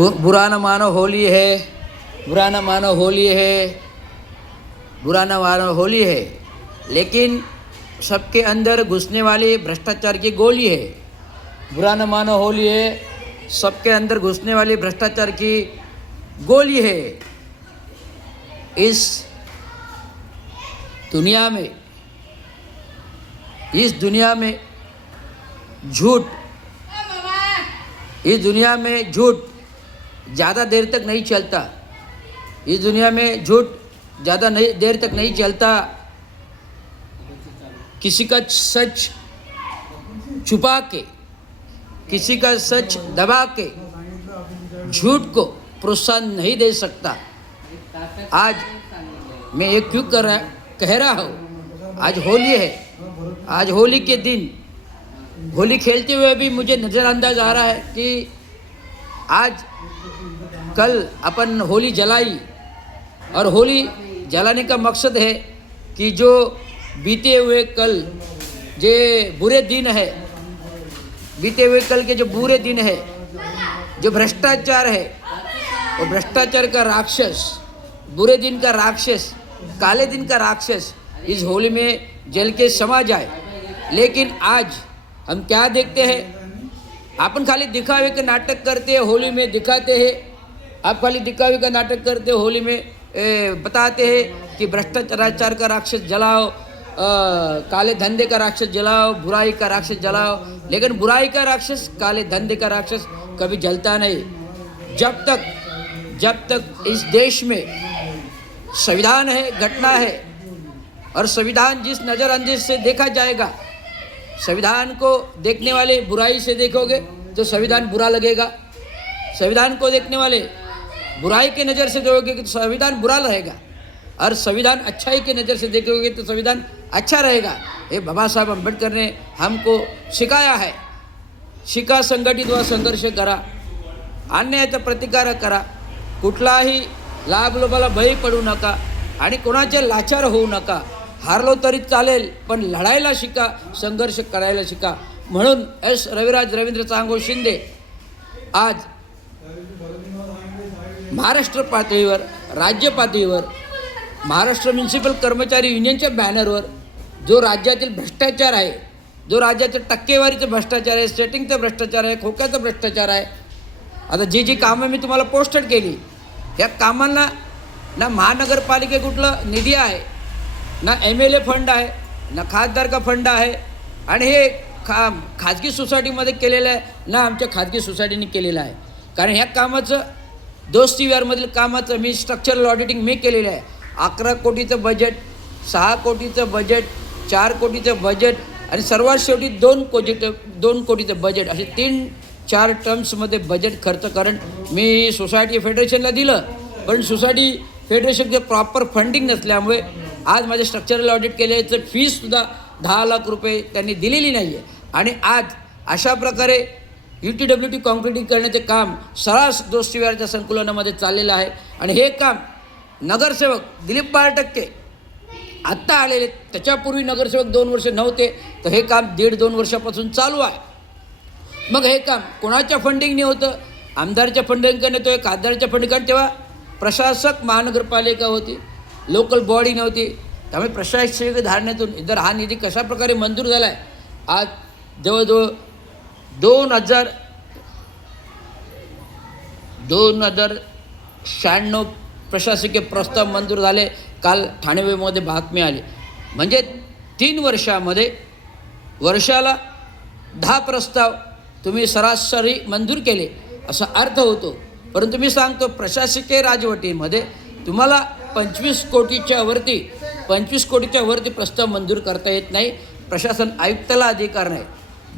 बुरा न मानो होली है, बुरा न मानो होली है, बुरा न मानो होली है, लेकिन सबके अंदर घुसने वाली भ्रष्टाचार की गोली है। बुरा न मानो होली है, सबके अंदर घुसने वाली भ्रष्टाचार की गोली है। इस दुनिया में झूठ, इस दुनिया में झूठ ज़्यादा देर तक नहीं चलता। इस दुनिया में झूठ ज़्यादा देर तक नहीं चलता। किसी का सच छुपा के, किसी का सच दबा के झूठ को प्रोत्साहन नहीं दे सकता। आज मैं ये क्यों कह रहा हूँ, आज होली है। आज होली के दिन होली खेलते हुए भी मुझे नज़रअंदाज आ रहा है कि आज कल अपन होली जलाई, और होली जलाने का मकसद है कि जो बीते हुए कल जो बुरे दिन है, बीते हुए कल के जो बुरे दिन है, जो भ्रष्टाचार है, वो भ्रष्टाचार का राक्षस, बुरे दिन का राक्षस, काले दिन का राक्षस इस होली में जल के समा जाए। लेकिन आज हम क्या देखते हैं, अपन खाली दिखावे का नाटक करते हैं, होली में दिखाते हैं। आप खाली दिखावे का नाटक करते हो, होली में बताते हैं कि भ्रष्टाचार का राक्षस जलाओ, काले धंधे का राक्षस जलाओ, बुराई का राक्षस जलाओ। लेकिन बुराई का राक्षस, काले धंधे का राक्षस कभी जलता नहीं। जब तक इस देश में संविधान है, घटना है, और संविधान जिस नज़रअंदाज से देखा जाएगा, संविधान को देखने वाले बुराई से देखोगे तो संविधान बुरा लगेगा। संविधान को देखने वाले बुराई के नज़र से देखोगे तो संविधान बुरा रहेगा, और संविधान अच्छाई के नज़र से देखोगे तो संविधान अच्छा रहेगा। ये बाबा साहेब आंबेडकर ने हमको सिखाया है। शिका संघटित व संघर्ष करा, अन्यायाचा प्रतिकार करा, कुठलाही लाभ लोभाला बळी पडू नका आणि कोणाचे लाचार होऊ नका। हारलो तरी चालेल, पण लढायला शिका, संघर्ष करायला शिका। म्हणून एस रविराज रवींद्र चांगो शिंदे आज महाराष्ट्र पातळीवर, राज्य पातळीवर, महाराष्ट्र म्युनिसिपल कर्मचारी युनियनच्या बॅनरवर जो राज्यातील भ्रष्टाचार आहे, जो राज्याच्या टक्केवारीचं भ्रष्टाचार आहे, सेटिंगचं भ्रष्टाचार आहे, खोक्याचं भ्रष्टाचार आहे, आता जी कामं मी तुम्हाला पोस्टेड केली, या कामांना ना महानगरपालिके कुठलं निधी आहे, ना MLA फंड आहे, ना खासदार का फंड आहे, आणि हे खाजगी सोसायटीमध्ये केलेलं आहे, ना आमच्या खाजगी सोसायटीने केलेलं आहे। कारण ह्या कामाचं दोस्ती विहारमधील कामाचं मी स्ट्रक्चरल ऑडिटिंग मी केलेलं आहे। 11 कोटीचं बजेट, 6 कोटीचं बजेट, 4 कोटीचं बजेट, आणि सर्वात शेवटी 2 कोटीचं बजेट, असे 3-4 टर्म्समध्ये बजेट खर्च करून मी सोसायटी फेडरेशनला दिलं। पण सोसायटी फेडरेशनचे प्रॉपर फंडिंग नसल्यामुळे आज माझे स्ट्रक्चरल ऑडिट केल्याचं फीसुद्धा 10 लाख रुपये त्यांनी दिलेली नाही आहे। आणि आज अशा प्रकारे UTWT कॉन्क्रिटिंग करण्याचे काम सरास दोस्तीविहारच्या संकुलनामध्ये चाललेलं आहे। आणि हे काम नगरसेवक दिलीप बारटक्के आत्ता आलेले, त्याच्यापूर्वी नगरसेवक 2 वर्ष नव्हते, तर हे काम 1.5-2 वर्षापासून चालू आहे। मग हे काम कोणाच्या फंडिंगने होतं? आमदारच्या फंडिंगने होतं, खासदारच्या फंडिंगने। तेव्हा प्रशासक महानगरपालिका होती, लोकल बॉडी नव्हती, त्यामुळे प्रशासकीय धारणेतून इतर हा निधी कशा प्रकारे मंजूर झाला आहे। आज जवळजवळ 2096 प्रशासकीय प्रस्ताव मंजूर झाले। काल ठाणे विभागामध्ये बातमी आली, म्हणजे 3 वर्षामध्ये वर्षाला 10 प्रस्ताव तुम्ही सरासरी मंजूर केले असा अर्थ होतो। परंतु मी सांगतो, प्रशासकीय राजवटीमध्ये तुम्हाला 25 कोटीच्या वरती प्रस्ताव मंजूर करता येत नाही। प्रशासन आयुक्ताला अधिकार नाही।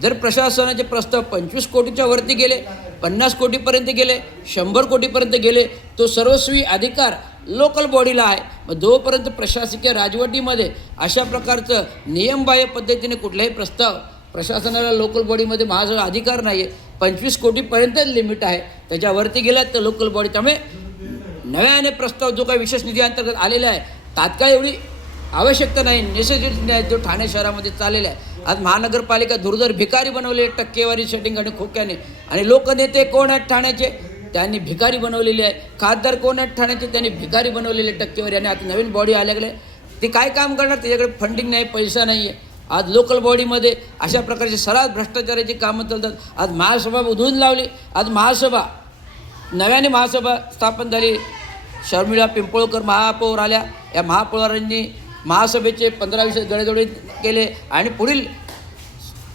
जर प्रशासनाचे प्रस्ताव 25 कोटीच्या वरती गेले, 50 कोटीपर्यंत गेले, 100 कोटीपर्यंत गेले, तो सर्वस्वी अधिकार लोकल बॉडीला आहे। मग जोपर्यंत प्रशासकीय राजवटीमध्ये अशा प्रकारचं नियमबाह्य पद्धतीने कुठलाही प्रस्ताव प्रशासनाला लोकल बॉडीमध्ये महाजन अधिकार नाही आहे। 25 कोटीपर्यंत लिमिट आहे, त्याच्यावरती गेल्यात तर लोकल बॉडी। त्यामुळे नव्याने प्रस्ताव जो काही विशेष निधी अंतर्गत आलेला आहे, तात्काळ एवढी आवश्यकता नाही, नेसेसिटी नाही, जो ठाणे शहरामध्ये चाललेला आहे। आज महानगरपालिका दुर्धर भिकारी बनवले टक्केवारी सेटिंग आणि खोक्याने। आणि लोकनेते कोण आहेत ठाण्याचे? त्यांनी भिकारी बनवलेली आहे. खासदार कोण आहेत ठाण्याचे, त्यांनी भिकारी बनवलेले टक्केवारी. आणि आता नवीन बॉडी आल्याकडे ते काय काम करणार, त्याच्याकडे फंडिंग नाही, पैसा नाही आहे. आज लोकल बॉडीमध्ये अशा प्रकारचे सर्रास भ्रष्टाचाराची कामं चालतात. आज महासभा उधळून लावली. आज महासभा नव्याने महासभा स्थापन झाली. शर्मिळा पिंपळकर महापौर आल्या. या महापौरांनी महासभेचे 15-20 गडेदोडे केले आणि पुढील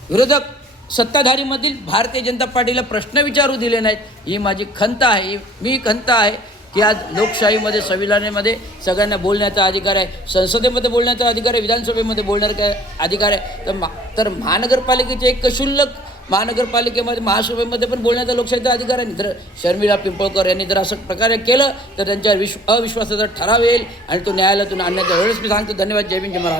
विरोधक सत्ताधारीमधील भारतीय जनता पार्टीला प्रश्न विचारू दिले नाहीत. ही माझी खंत आहे. मी खंत आहे की आज लोकशाहीमध्ये, संविधानामध्ये सगळ्यांना बोलण्याचा अधिकार आहे. संसदेमध्ये बोलण्याचा अधिकार आहे, विधानसभेमध्ये बोलण्याचा अधिकार आहे. तर महानगरपालिकेचे एक क्षुल्लक महानगरपालिकेमध्ये, महासभेमध्ये पण बोलण्याचा लोकशाहीचा अधिकार आहे. जर शर्मिळा पिंपळकर यांनी जर असं प्रकारे केलं तर त्यांच्यावर अविश्वासाचा ठराव येईल आणि तो न्यायालयातून आणण्याच्या वेळेस मी सांगतो. धन्यवाद. जय भीम, जय महाराष्ट्र.